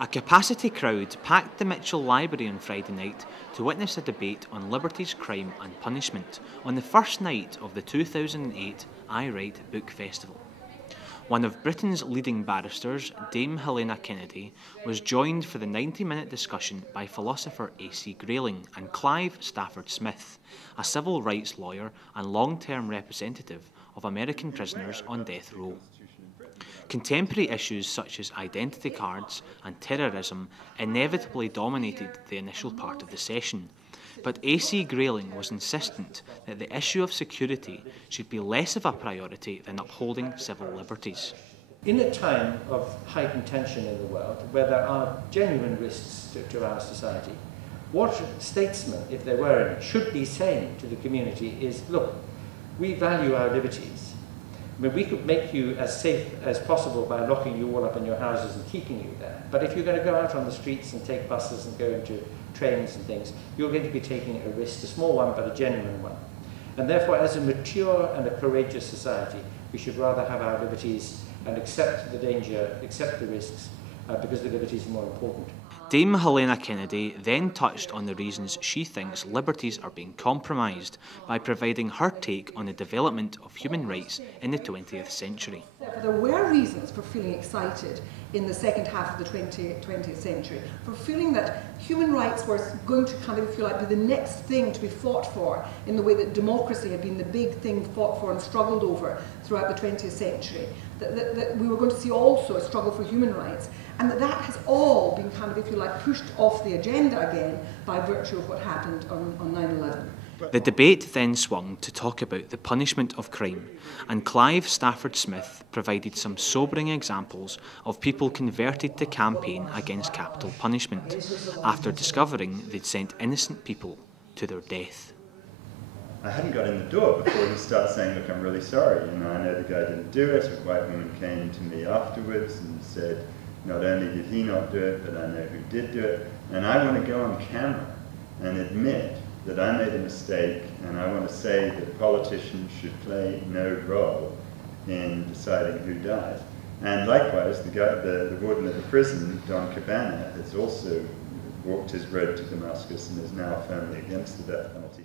A capacity crowd packed the Mitchell Library on Friday night to witness a debate on liberties, crime and punishment on the first night of the 2008 I Write Book Festival. One of Britain's leading barristers, Dame Helena Kennedy, was joined for the 90-minute discussion by philosopher A.C. Grayling and Clive Stafford Smith, a civil rights lawyer and long-term representative of American prisoners on death row. Contemporary issues such as identity cards and terrorism inevitably dominated the initial part of the session, but A.C. Grayling was insistent that the issue of security should be less of a priority than upholding civil liberties. In a time of heightened tension in the world, where there are genuine risks to our society, what statesmen, if they were in it, should be saying to the community is, look, we value our liberties. I mean, we could make you as safe as possible by locking you all up in your houses and keeping you there. But if you're going to go out on the streets and take buses and go into trains and things, you're going to be taking a risk, a small one, but a genuine one. And therefore, as a mature and a courageous society, we should rather have our liberties and accept the danger, accept the risks, because the liberties are more important. Dame Helena Kennedy then touched on the reasons she thinks liberties are being compromised by providing her take on the development of human rights in the 20th century. There were reasons for feeling excited in the second half of the 20th century, for feeling that human rights were going to kind of, if you like, be the next thing to be fought for in the way that democracy had been the big thing fought for and struggled over throughout the 20th century. That we were going to see also a struggle for human rights, and that has all been kind of, if you like, pushed off the agenda again by virtue of what happened on 9/11. The debate then swung to talk about the punishment of crime, and Clive Stafford Smith provided some sobering examples of people converted to campaign against capital punishment after discovering they'd sent innocent people to their death. I hadn't got in the door before he started saying, look, I'm really sorry, I know the guy didn't do it. A white woman came to me afterwards and said, not only did he not do it, but I know who did do it, and I want to go on camera and admit that I made a mistake, and I want to say that politicians should play no role in deciding who dies. And likewise, the warden of the prison, Don Cabana, has also walked his road to Damascus and is now firmly against the death penalty.